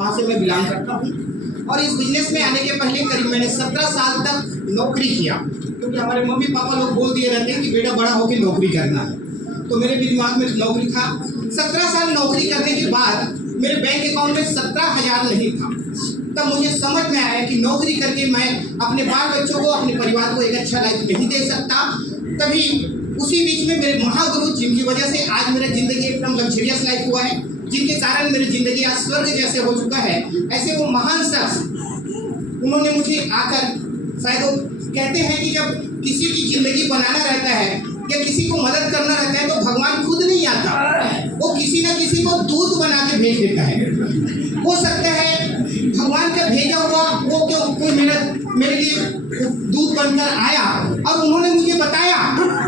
वहाँ से मैं बिलोंग करता हूँ। और इस बिजनेस में आने के पहले करीब मैंने 17 साल तक नौकरी किया, क्योंकि हमारे मम्मी पापा लोग बोल दिए रहते हैं कि बेटा बड़ा होकर नौकरी करना है, तो मेरे भी दिमाग में नौकरी था। 17 साल नौकरी करने के बाद मेरे बैंक अकाउंट में 17,000 नहीं था। तब मुझे समझ में आया कि नौकरी करके मैं अपने बाल बच्चों को, अपने परिवार को एक अच्छा लाइफ नहीं दे सकता। तभी उसी बीच में मेरे महागुरु, जिनकी वजह से आज मेरा जिंदगी एकदम लग्जरियस लाइफ हुआ है, जिनके कारण मेरी जिंदगी आज स्वर्ग जैसे हो चुका है, ऐसे वो महान शख्स उन्होंने मुझे आकर, शायद वो कहते हैं कि जब किसी की जिंदगी बनाना रहता है या किसी को मदद करना रहता है तो भगवान खुद नहीं आता, वो किसी ना किसी को दूत बना के भेज देता है। हो सकता है भगवान का भेजा हुआ वो क्यों कोई मेरे लिए दूत बनकर आया और उन्होंने मुझे बताया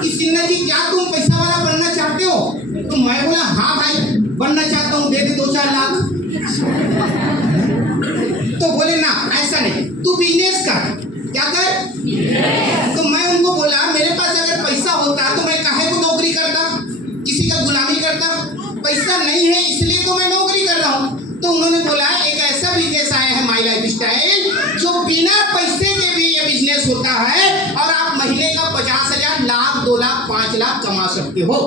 कि सिन्हा जी क्या तुम पैसा वाला बनना चाहते हो? तो मैं बोला हाँ भाई बनना चाहता हूँ, दे दे 2-4 लाख। तो बोले ना ऐसा नहीं, तू बिजनेस कर। क्या कर? तो मैं उनको बोला मेरे पास अगर पैसा होता तो मैं काहे को नौकरी करता, किसी का गुलामी करता? पैसा नहीं है इसलिए तो मैं नौकरी कर रहा हूँ। तो उन्होंने बोला एक ऐसा बिजनेस आया है माई लाइफ स्टाइल, जो बिना पैसे के भी ये बिजनेस होता है और आप महीने का 50,000, लाख, 2 लाख, 5 लाख कमा सकते हो।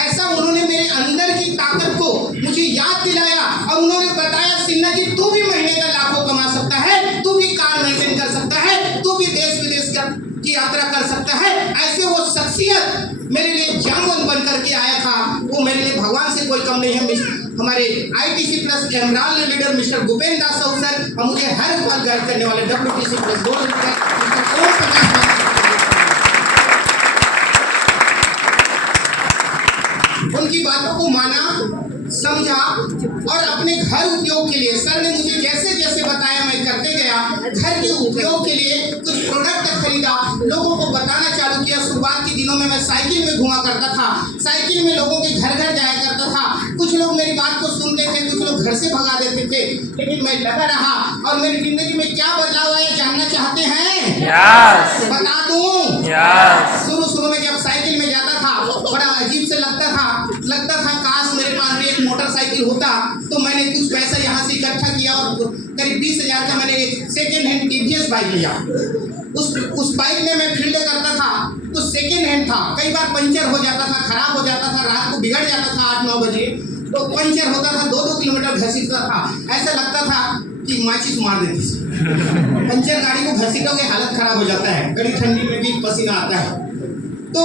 ऐसा उन्होंने मेरे अंदर की ताकत को मुझे याद दिलाया और उन्होंने बताया सिन्हा जी तू भी महीने का लाखों कमा सकता है, तू भी कार मेंटेन कर सकता है, तू भी देश विदेश की यात्रा कर सकता है। ऐसे वो शख्सियत मेरे लिए जामुन बन करके आया था, वो मेरे लिए भगवान से कोई कम नहीं है। हमारे ITC plus emerald leader mister Bhupendra Das Sahu sir और मुझे हर बात गाइड करने वाले WTC प्लस गोल्ड लीडर उनकी बातों को माना, समझा और अपने घर उपयोग के लिए सर ने मुझे जैसे जैसे बताया मैं करते गया। घर के उपयोग के लिए कुछ प्रोडक्ट खरीदा, लोगों को बताना चालू किया। शुरुआत के दिनों में मैं साइकिल में घुमा करता था, साइकिल में लोगों के घर घर जाया करता था। कुछ लोग मेरी बात को सुनते थे, कुछ लोग घर से भगा देते थे, लेकिन मैं लगा रहा। और मेरी जिंदगी में क्या बदलाव आया जानना चाहते हैं? बता दूं? शुरू में जब साइकिल में जाता था बड़ा अजीब से लगता था काश मेरे पास भी एक मोटरसाइकिल होता। तो मैंने कुछ पैसा यहाँ से इकट्ठा किया और करीब 20,000 का मैंने एक सेकेंड हैंड TVS बाइक लिया। उस बाइक में मैं फील्ड करता था तो सेकेंड हैंड था, कई बार पंचर हो जाता था, खराब हो जाता था, रात को बिगड़ जाता था 8-9 बजे, तो पंचर होता था, 2-2 किलोमीटर घसीटता था। ऐसा लगता था कि माचिस मार देती। पंचर गाड़ी को घसीटोगे हालत खराब हो जाता है, कड़ी ठंडी में भी पसीना आता है। तो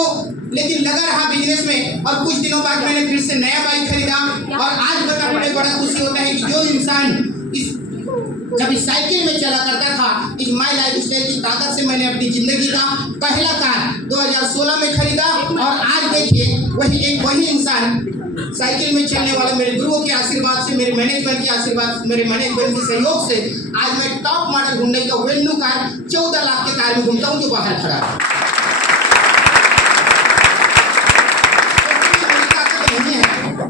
लेकिन लगा रहा बिजनेस में और कुछ दिनों बाद मैंने फिर से नया बाइक खरीदा। और आज बताने में बड़ा खुशी होता है कि जो इंसान इस कभी साइकिल में चला करता था, इस माई लाइफ स्टाइल की ताकत से मैंने अपनी जिंदगी का पहला कार 2016 में खरीदा। और आज देखिए वही इंसान साइकिल में चलने वाले मेरे गुरुओं के आशीर्वाद से, मेरे मैनेजमेंट के आशीर्वाद, मेरे मैनेजमेंट के सहयोग से आज मैं टॉप मॉडल हुंडई का वेन्यू कार 14 लाख के कार में घूमता हूँ जो बाहर खड़ा है।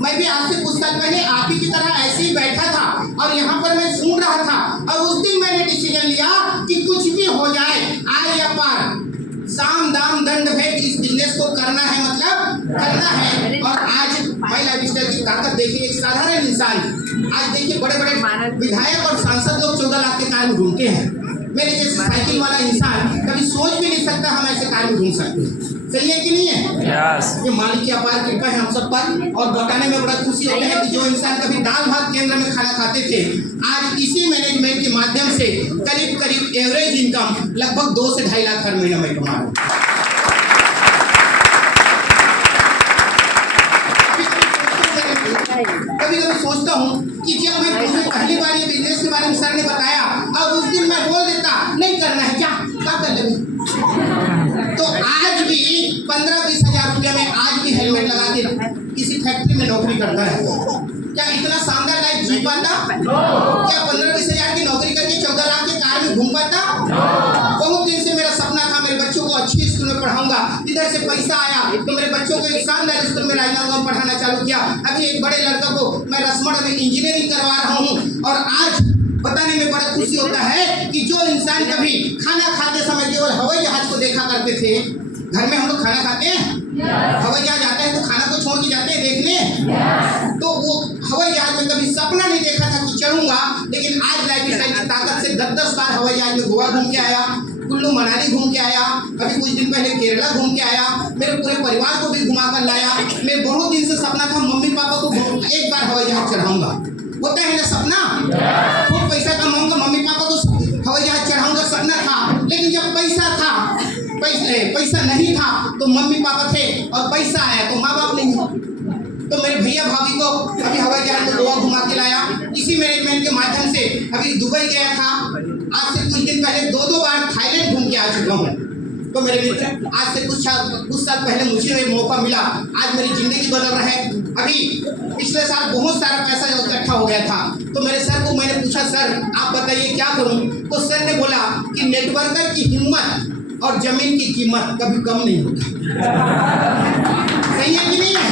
मैं भी आज से कुछ साल पहले आप ही की तरह ऐसे ही बैठा था और यहाँ पर मैं सुन रहा था और उस दिन मैंने डिसीजन लिया कि कुछ भी हो जाए आय या पार, साम दाम दंड भेद, इस बिजनेस को करना है, मतलब करना है। और आज माई लाइफ स्टाइल की ताकत देखिए, एक साधारण इंसान आज देखिए बड़े बड़े विधायक और सांसद लोग 14 लाख के कार में घूमते हैं। मेरे जैसे साइकिल वाला इंसान कभी सोच भी नहीं सकता हम ऐसे कार में घूम सकते हैं। सही है कि नहीं है? ये मालिक की अपार कृपा है हम सब पर। और बताने में बड़ा खुशी होता है कि जो इंसान कभी दाल भात केंद्र में खाना खाते थे, आज इसी मैनेजमेंट के माध्यम से करीब एवरेज इनकम लगभग 2 से 2.5 लाख हर महीना में कमा रहा हूँ। कभी सोचता हूँ कि जब मैं पहली बार ये बिजनेस के बारे में सर ने बताया और उस दिन मैं बोल देता नहीं करना है, क्या कर लेंगे, तो आज भी 15-20 हज़ार रुपया में आज भी हेलमेट लगा के किसी फैक्ट्री में नौकरी करता है। क्या इतना शानदार लाइफ जी पाता? क्या 15-20 हज़ार की नौकरी करके 14 लाख के कार में घूम पाता? बहुत दिन से मेरा सपना था मेरे बच्चों को अच्छी स्कूल में पढ़ाऊंगा। इधर से पैसा आया तो मेरे बच्चों को एक शानदार स्कूल में राजनांदगांव में पढ़ाना चालू किया। अभी एक बड़े लड़का को मैं रसमड़ में इंजीनियरिंग करवा रहा हूँ। और आज बताने में बड़ा खुशी होता है कि जो इंसान कभी खाना खाते समय केवल हवाई जहाज को देखा करते थे, घर में हम लोग खाना खाते हैं, हवाई जहाज आता है तो खाना को छोड़ के जाते हैं देखने, तो वो हवाई जहाज में कभी सपना नहीं देखा था कि चढ़ूंगा गोवा घूम के आया, कुल्लू मनाली घूम के आया, अभी कुछ दिन पहले केरला घूम के आया, मेरे पूरे परिवार को भी घुमा कर लाया। मैं बहुत दिन से सपना था मम्मी पापा को एक बार हवाई जहाज चढ़ाऊंगा, होता है ना सपना, खूब पैसा कमाऊंगा, मम्मी पापा को हवाई जहाज चढ़ाऊंगा, सपना था। लेकिन जब पैसा नहीं था तो मम्मी पापा थे, और पैसा आया तो माँ बाप नहीं। तो मेरे भैया भाभी को अभी हवाई जहाज में गोवा घुमा के लाया। इसी मैनेजमेंट के माध्यम से अभी दुबई गया था। आज से कुछ दिन पहले 2 बार थाईलैंड घूम के आ चुका हूँ। तो मेरे मित्र, आज से कुछ साल पहले मुझे मौका मिला, आज मेरी जिंदगी बदल रहा है। अभी पिछले साल बहुत सारा पैसा इकट्ठा हो गया था, तो मेरे सर को मैंने पूछा, सर आप बताइए क्या करूं? तो सर ने बोला कि नेटवर्कर की हिम्मत और जमीन की कीमत कभी कम नहीं होती। सही है कि नहीं है?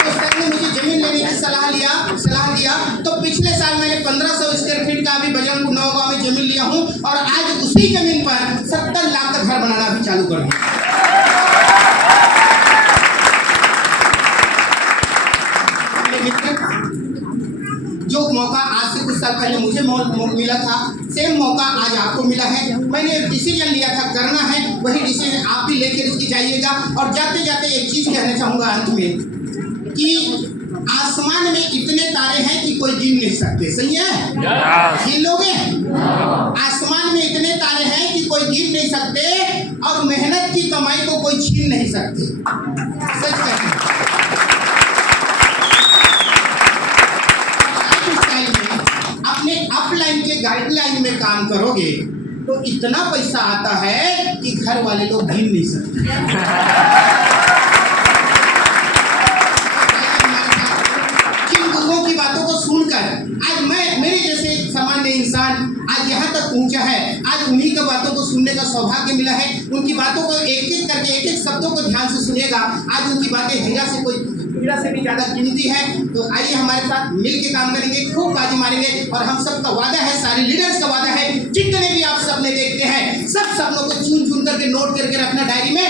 तो सर ने मुझे जमीन लेने की सलाह दिया। तो पिछले साल मैंने 1500 स्क्वायर फीट का अभी बजरंगपुर नौगांव में जमीन लिया हूँ, और आज उसी जमीन पर 70 लाख का घर बनाना भी चालू कर दिया। जो मौका आज से कुछ साल पहले मुझे मिला था, सेम मौका आज आपको मिला है। मैंने एक डिसीजन लिया था, करना है, वही डिसीजन आप भी लेकर इसकी जाइएगा। और जाते जाते एक चीज कहना चाहूंगा अंत में, कि आसमान में इतने तारे हैं कि कोई गिन नहीं सकते। सही है? गिन लोगे? आसमान में इतने तारे हैं कि कोई गिन नहीं सकते, और मेहनत की कमाई को कोई छीन नहीं सकते। सच कहते अपने अपलाइन के गाइडलाइन में काम करोगे तो इतना पैसा आता है कि घर वाले लोग गिन नहीं सकते। जिन गुरुओं की बातों को सुनकर आज मेरे जैसे सामान्य इंसान आज यहाँ तक पहुँचा है, आज उन्हीं की बातों को सुनने का सौभाग्य मिला है। उनकी बातों को एक एक करके, एक एक शब्दों को ध्यान से सुनेगा। आज उनकी बातें हीरा से भी ज्यादा कीमती है। तो आइए हमारे साथ मिल के काम करेंगे, खूब बाजी मारेंगे, और हम सबका वादा है, सारे लीडर्स का वादा है, जितने भी आप सपने देखते हैं सब सपनों को चुन करके नोट करके रखना डायरी में,